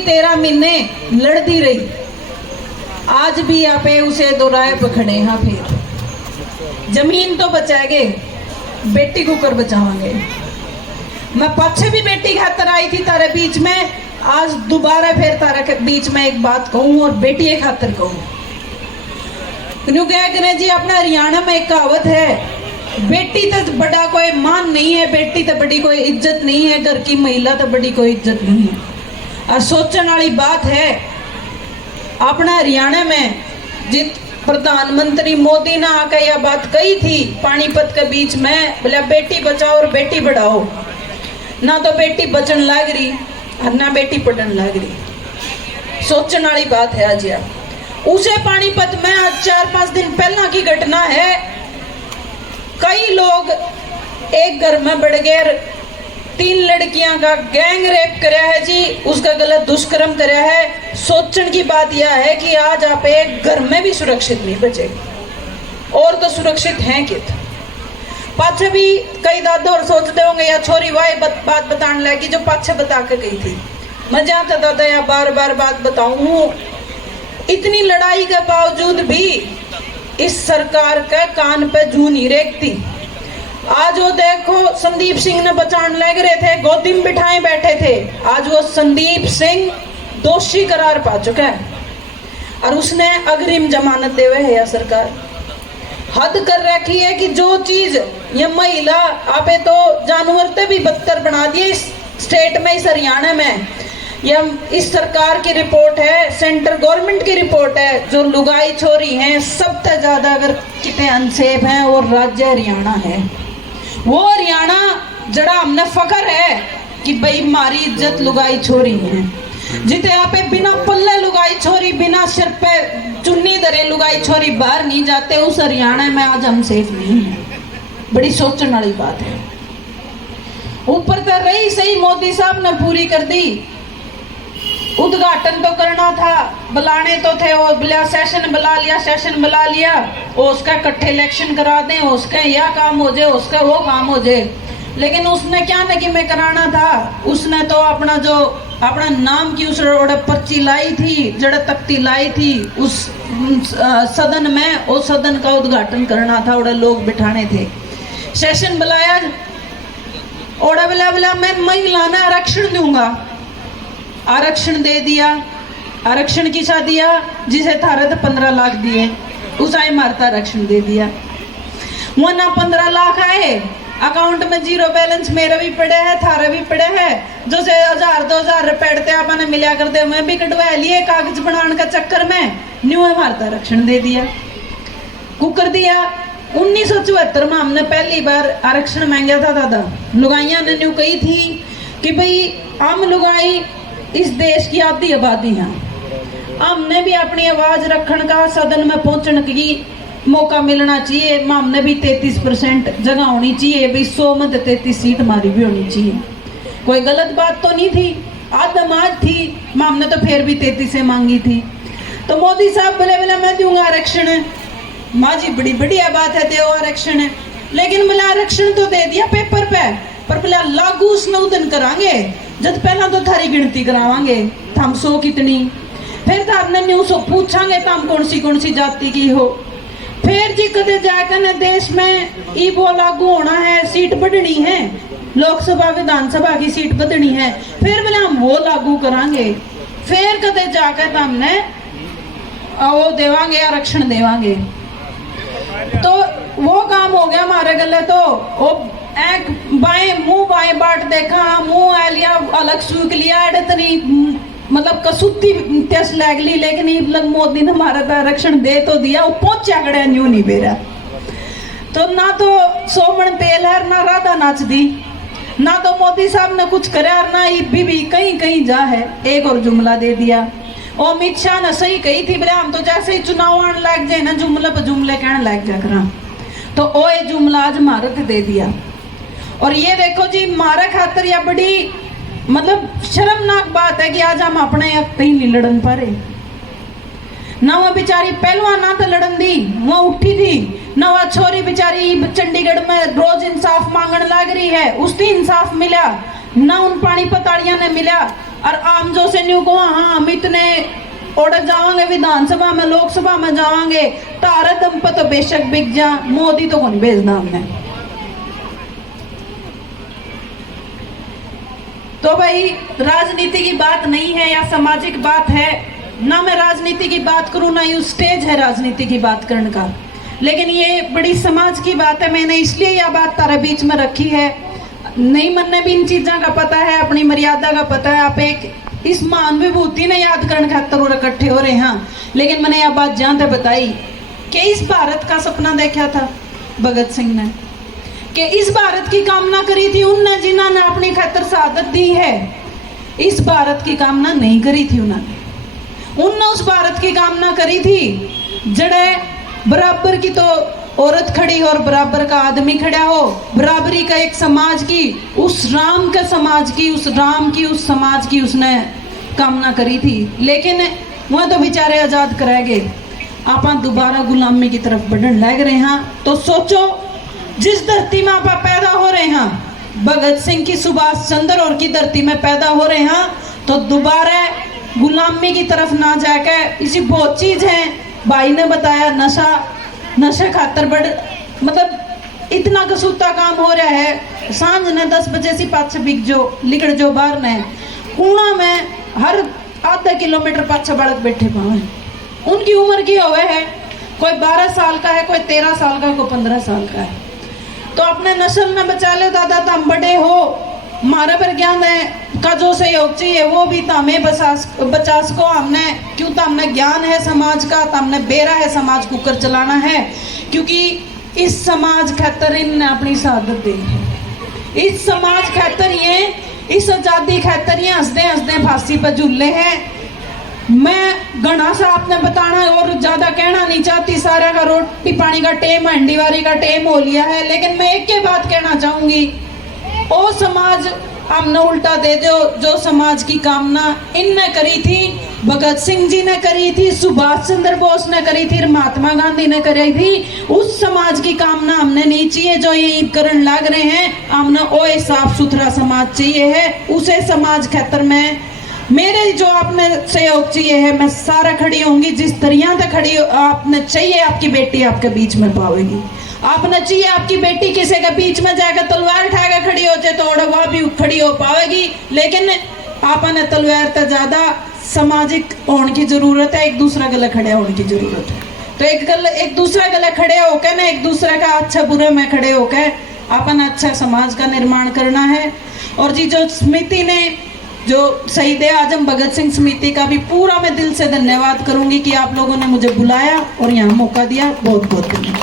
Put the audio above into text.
13 महीने लड़ती रही, आज भी आपे उसे दोहराए पकड़े। हाँ, फिर जमीन तो बचाएंगे, बेटी को कर बचावांगे। मैं पाछे भी बेटी खातर आई थी तारे बीच में, आज दोबारा फिर तारा के बीच में एक बात कहूं और बेटी के खातर कहूं। क्यों कह जी, अपना हरियाणा में एक कहावत है, बेटी तो बड़ा कोई मान नहीं है, बेटी तो बड़ी कोई इज्जत नहीं है, घर की महिला तो बड़ी कोई इज्जत नहीं है। और सोचने वाली बात है, अपना हरियाणा में जित प्रधानमंत्री मोदी ने आकर यह बात कही थी पानीपत के बीच में, बोला बेटी बचाओ और बेटी बढ़ाओ, ना तो बेटी बचन लग रही और ना बेटी पढ़न लग रही। सोचने वाली बात है। आज यार उसे पानीपत में आज 4-5 दिन पहला की घटना है, कई लोग एक घर में बढ़ गए, 3 लड़कियां का गैंग रेप कराया है जी, उसका गलत दुष्कर्म कराया है। सोचने की बात यह है कि आज आप एक घर में भी सुरक्षित नहीं बचेगी, और तो सुरक्षित हैं कि पाछे भी कई दादा और सोचते होंगे या छोरी वाई बात बताने लगी जो पाछे बता के गई थी। मैं जहाँ दादा या बार बार बात बताऊं, इतनी लड़ाई के बावजूद भी इस सरकार के कान पे जू नहीं रेखती। आज वो देखो संदीप सिंह ने बचाने लग रहे थे, गोदी में बिठाए बैठे थे, आज वो संदीप सिंह दोषी करार पा चुका है और उसने अग्रिम जमानत दे हुए है। यह सरकार हद कर रखी है कि जो चीज ये महिला आपे तो जानवर ते भी बदतर बना दिए इस स्टेट में, इस हरियाणा में। यह इस सरकार की रिपोर्ट है, सेंट्रल गवर्नमेंट की रिपोर्ट है, जो लुगाई छोरी हैं सबसे ज्यादा अगर कितने अनसेफ हैं और राज्य हरियाणा है। वो हरियाणा जड़ा हमने फकर है कि भाई हमारी इज्जत लुगाई छोरी है, जिते यहाँ पे बिना पल्ले लुगाई छोरी, बिना सिर पे चुन्नी दरे लुगाई छोरी बाहर नहीं जाते, उस हरियाणा में आज हम सेफ नहीं है। बड़ी सोचने वाली बात है। ऊपर तो रही सही, मोदी साहब ने पूरी कर दी, उद्घाटन तो करना था, बुलाने तो थे, वो बुला सेशन बुला लिया, सेशन बुला लिया, उसका इकट्ठे इलेक्शन करा दें, उसका यह काम हो जाए, उसका वो काम हो जाए। लेकिन उसने क्या नहीं कि मैं कराना था, उसने तो अपना नाम की उस पर्ची लाई थी, जड़ तख्ती लाई थी उस सदन में, उस सदन का उद्घाटन करना था, और लोग बिठाने थे। सेशन बुलाया, और बोला मैं महिला ने आरक्षण दूंगा, आरक्षण दे दिया। आरक्षण किसा दिया? जिसे थारे तो 15 लाख दिए, उसाई मारता आरक्षण दे दिया। वो ना 15 लाख आए, अकाउंट में जीरो बैलेंस, मेरा भी पड़े है, थारा भी पड़े है, जो से 1000-2000 रुपए आपने मिला कर दे, मैं भी कटवा लिए कागज बनाने का चक्कर में, न्यू है मारता आरक्षण दे दिया, कुकर दिया। 1974 में हमने पहली बार आरक्षण मांगा था दादा, लुगाइया ने न्यू कही थी कि भाई हम लुगाई इस देश की आधी आबादी है, हमने भी अपनी आवाज रखने का, सदन में पहुंचने की मौका मिलना चाहिए। हमने भी 33% जगह होनी चाहिए, भाई 100 में 33 सीट हमारी भी होनी चाहिए। कोई गलत बात तो नहीं थी, आदमाज थी, हमने तो फिर भी 33 से मांगी थी। तो मोदी साहब बोले मैं दूंगा आरक्षण, माँ जी बड़ी बढ़िया बात है, दो आरक्षण, लेकिन बोला आरक्षण तो दे दिया पेपर पे, पर बोला लागू उसने उदन करांगे जब पहला तो थारी गिनती करावांगे, हम 100 कितनी, फिर तो हमने न्यू 100 पूछांगे तो हम कौन सी जाति की हो, फिर जी कदे जाकर देश में ई वो लागू होना है, सीट बढ़नी है, लोकसभा विधानसभा की सीट बढ़नी है, फिर बोले हम वो लागू करांगे, फिर कदे जाकर हमने वो देवांगे, आरक्षण देवांगे। तो वो काम हो गया हमारे गले। तो वो एक मुंह बाएं बाट देखा, मुंह आ लिया, अलग सूख लिया, इतनी मतलब कसूती त्यस लग ली, लेकिन लग मोदी ने हमारा तो आरक्षण दे तो दिया, वो पहुंचा गड़ा न्यू नहीं बेरा। तो ना तो 100 मन तेल है, ना राधा नाच दी, ना तो मोदी साहब ने कुछ करा, ना ही बीबी कहीं कहीं जा है। एक और जुमला दे दिया, और अमित शाह ने सही कही थी, बोले हम तो जैसे ही चुनाव आने लग जाए ना, जुमले पर जुमले कहने लग जा करा, तो ओ ये जुमला आज भारत दे दिया। और ये देखो जी, मारा खातर या बड़ी मतलब शर्मनाक बात है कि आज हम अपने कहीं नहीं लड़न पा रहे। ना वो बेचारी पहलवान ना तो लड़न दी, वो उठी थी, ना वो छोरी बेचारी चंडीगढ़ में रोज इंसाफ मांगने लग रही है, उसकी इंसाफ मिला, ना उन पानीपत आड़िया ने मिला, और आम जो से न्यू को हाँ हम इतने ओडर जावांगे विधानसभा में, लोकसभा में जावांगे, तारा दम पर तो बेशक बिक जा, मोदी तो कौन भेजना हमने। तो भाई राजनीति की बात नहीं है या सामाजिक बात है, ना मैं राजनीति की बात करूं ना यू स्टेज है राजनीति की बात करने का, लेकिन ये बड़ी समाज की बात है। मैंने इसलिए यह बात तारे बीच में रखी है। नहीं मनने भी इन चीजा का पता है, अपनी मर्यादा का पता है। आप एक इस महान विभूति ने याद करने खातर और इकट्ठे हो रहे हैं, लेकिन मैंने यह बात जानते बताई कि इस भारत का सपना देखा था भगत सिंह ने, कि इस भारत की कामना करी थी उनने जिन्होंने अपनी खातर शहादत दी है। इस भारत की कामना नहीं करी थी उनने उस भारत की कामना करी थी जड़े बराबर की तो औरत खड़ी और बराबर का आदमी खड़ा हो, बराबरी का एक समाज की, उस राम के समाज की, उस राम की उस समाज की उसने कामना करी थी। लेकिन वह तो बेचारे आजाद कराए गए, आप दोबारा गुलामी की तरफ बढ़ने लग रहे हैं। तो सोचो जिस धरती में आप पैदा हो रहे हैं, भगत सिंह की, सुभाष चंद्र और की धरती में पैदा हो रहे हैं, तो दोबारा गुलामी की तरफ ना जाकर इसी बहुत चीज है। भाई ने बताया नशे खातर बड़ मतलब इतना कसूता काम हो रहा है। सांझ ने 10 बजे से पाछे बिक जो लिकड़ जो बाहर ने कूड़ा में हर आधा किलोमीटर पाछे बालक बैठे पाए, उनकी उम्र की होवे है, कोई 12 साल का है, कोई 13 साल का, कोई 15 साल का है। तो अपने नस्ल ने बचा लो दादा, तुम बड़े हो, हमारे पर ज्ञान है का जो सहयोग चाहिए वो भी तो हमें बचा सको हमने, क्यों तो हमने ज्ञान है समाज का, तो हमने बेरा है समाज को कर चलाना है, क्योंकि इस समाज खातर इनने अपनी शहादत दी है। इस समाज खातर ये, इस आजादी खातर ये हंसदे हंसदे फांसी पर झूले हैं। मैं घना सा आपने बताना और ज्यादा कहना नहीं चाहती, सारा का रोटी पानी का टेम, हंडीवारी का टेम हो लिया है, लेकिन मैं एक ही बात कहना चाहूंगी, ओ समाज हमने उल्टा दे दो जो समाज की कामना इनने करी थी, भगत सिंह जी ने करी थी, सुभाष चंद्र बोस ने करी थी, महात्मा गांधी ने करी थी। उस समाज की कामना हमने नहीं चाहिए जो ये करण लाग रहे हैं, हमने ओ साफ सुथरा समाज चाहिए है। उसे समाज खातर में मेरे जो आपने सहयोग चाहिए है, मैं सारा खड़ी होंगी, जिस तरह तक खड़ी आपने चाहिए, आपकी बेटी आपके बीच में पावेगी। आपने चाहिए आपकी बेटी किसी के बीच में जाकर तलवार उठा के खड़ी होते तो वह भी खड़ी हो पावेगी, लेकिन आपने तलवार तो ज्यादा सामाजिक होने की जरूरत है, एक दूसरा गले खड़े होने की जरूरत है। तो एक दूसरा गले खड़े होकर ना, एक दूसरे का अच्छा बुरे में खड़े होकर अपन अच्छा समाज का निर्माण करना है। और जी जो समिति ने, जो शहीद आजम भगत सिंह समिति का भी पूरा मैं दिल से धन्यवाद करूंगी कि आप लोगों ने मुझे बुलाया और यहाँ मौका दिया। बहुत बहुत धन्यवाद।